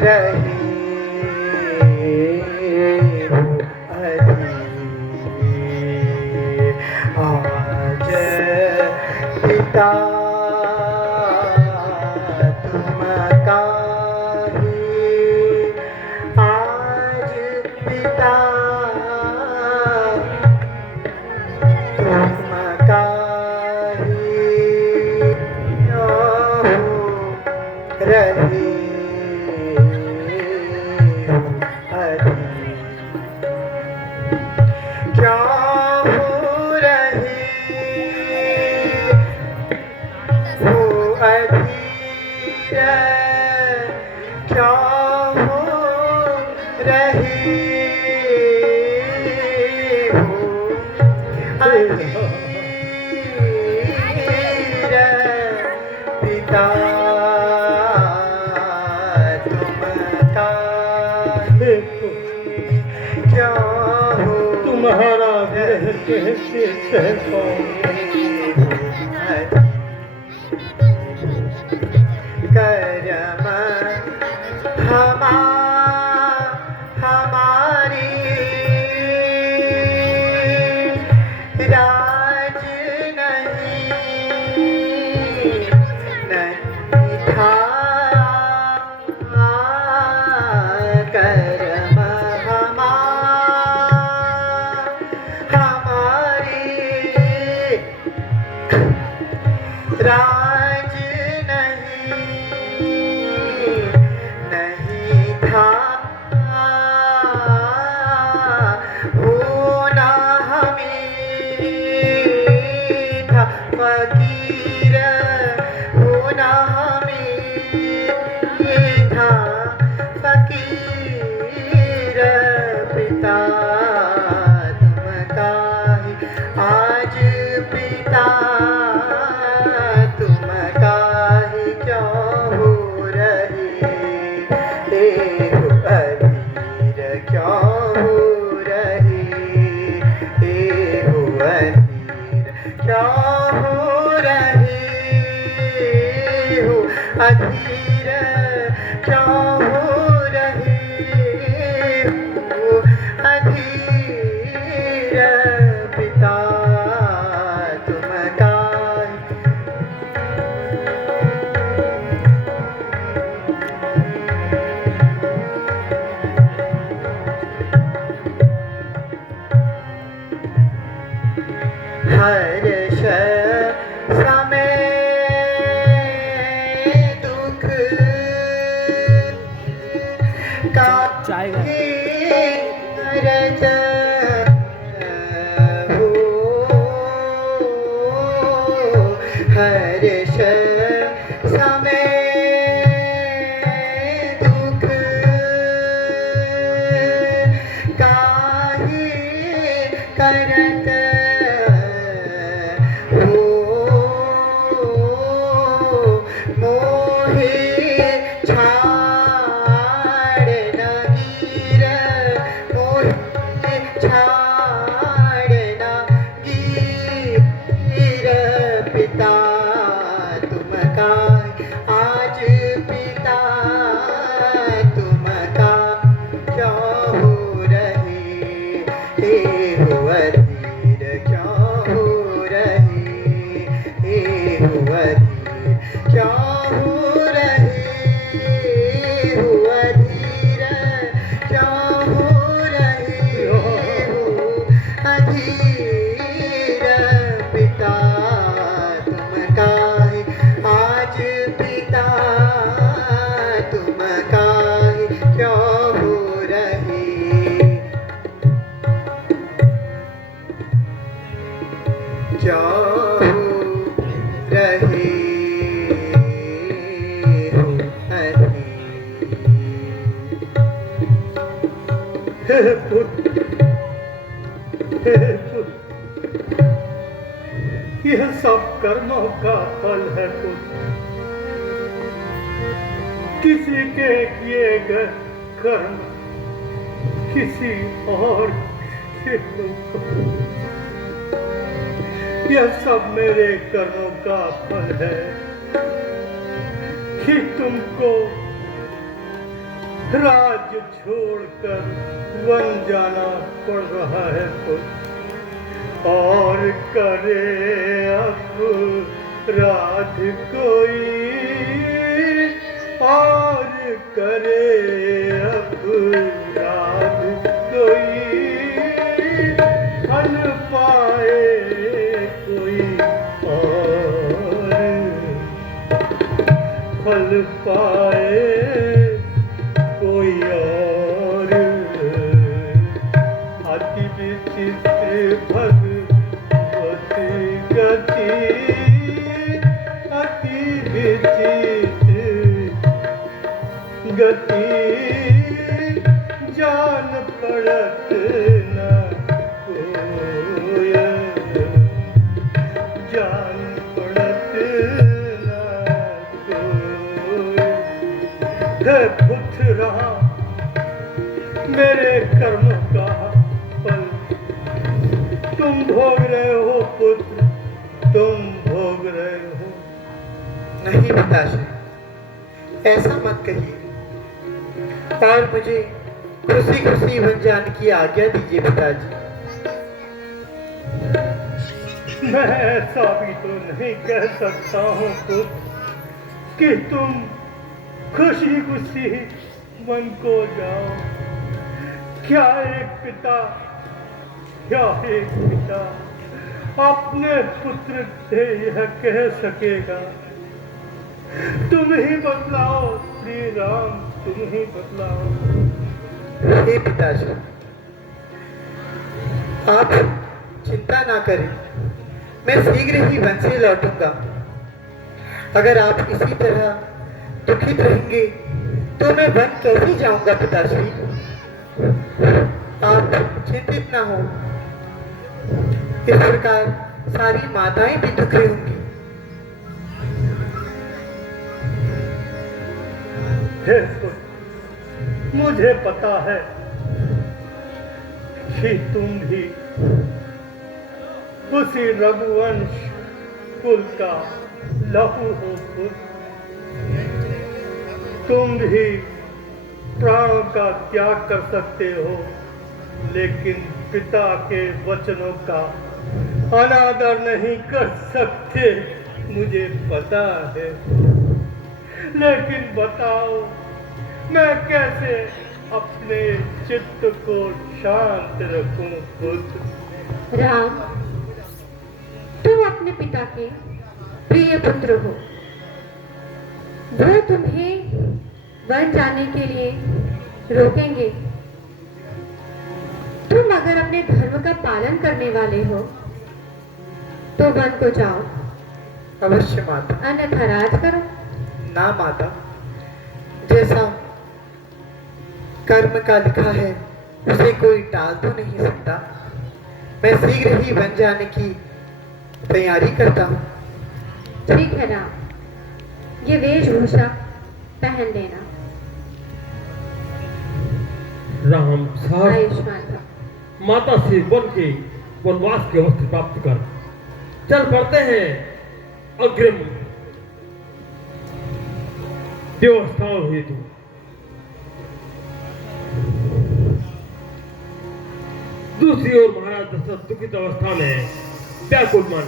रहे आज पिता तुम काहे आज पिता तुम काहे रहे क्या हो रहे हो अधीर क्या हो रहे हो अधीर पिता तुम काहे क्या हो तुम्हारा विरह कैसे सह पाऊं करम हमारी राज नहीं था करम हमारी राज नहीं था होना हमें था फकीर होना हमें था फकीर पिता तुम काहे आज पिता तुम काहे क्यों हो रहे हो अधीर क्यों हो रहे हो अधीर क्यों हो रहे हो अधीर क्यों हो रहे हो अधीर पिता तुम काहे हर्ष समय दुख का रज हो हर्ष समय दुख काहे करत मोहे छाड़ न गिर मोहे छाड़ न गिर पिता तुम काहे आज पिता तुम काहे क्यों हो रहे हो अधीर क्यों हो रहे हो अधीर क्यों हो रहे हो अधीर क्यों हो रहे हो अधीर पिता तुम काहे आज पिता तुम काहे क्यों हो रहे क्यों हो रहे हो हे पुत्र यह सब कर्मों का फल है पुत्र किसी के किए गए कर्म किसी और से यह सब मेरे कर्मों का फल है कि तुमको राज छोड़कर वन जाना पड़ रहा है पुत्र। और करे अपराध कोई, और करे अपराध कोई, फल पाए कोई और, फल पाए कोई और। अति विचित्र भगवती गति, अति विचित्र गति, जान पड़त न कोय, जान पड़त न कोय। है पुत्र रहा मेरे कर्मों का फल, तुम भोग रहे हो पुत्र, तुम भोग रहे हो। नहीं पिताश्री, ऐसा मत कहिए और मुझे खुशी खुशी वन जाने की आज्ञा दीजिए पिताजी। मैं ऐसा भी तो नहीं कह सकता हूँ पुत्र कि तुम खुशी खुशी वन को जाओ। क्या एक पिता अपने पुत्र से यह कह सकेगा? तुम ही बतलाओ श्री राम, तुम ही बतलाओ। हे पिताजी, आप चिंता ना करें, मैं शीघ्र ही वन से लौटूंगा। अगर आप इसी तरह दुखित रहेंगे तो मैं वन कैसे जाऊंगा पिताश्री? आप चिंतित ना हो, इस प्रकार सारी माताएं भी दुख रही होंगी। मुझे पता है कि तुम भी उसी रघुवंश कुल का लहू हो पुत्र। तुम भी प्राणों का त्याग कर सकते हो, लेकिन पिता के वचनों का अनादर नहीं कर सकते, मुझे पता है। लेकिन बताओ, मैं कैसे अपने चित्त को शांत रखूं पुत्र? राम, तुम अपने पिता के प्रिय पुत्र हो। वो तुम्हें वन जाने के लिए रोकेंगे। तुम अगर अपने धर्म का पालन करने वाले हो तो वन को जाओ, अवश्य माता। अन्यथा राज करो। ना माता, जैसा कर्म का लिखा है उसे कोई टाल तो नहीं सकता। मैं शीघ्र ही वन जाने की तैयारी करता हूँ। ठीक है राम, ये वेशभूषा पहन लेना। राम साहब आयुष्मान भव। माता से वन के वनवास के वस्त्र प्राप्त कर चल पड़ते हैं अग्रिम व्यवस्थाओं हेतु। दूसरी ओर महाराज दशरथ दुखित अवस्था में व्याकुल मन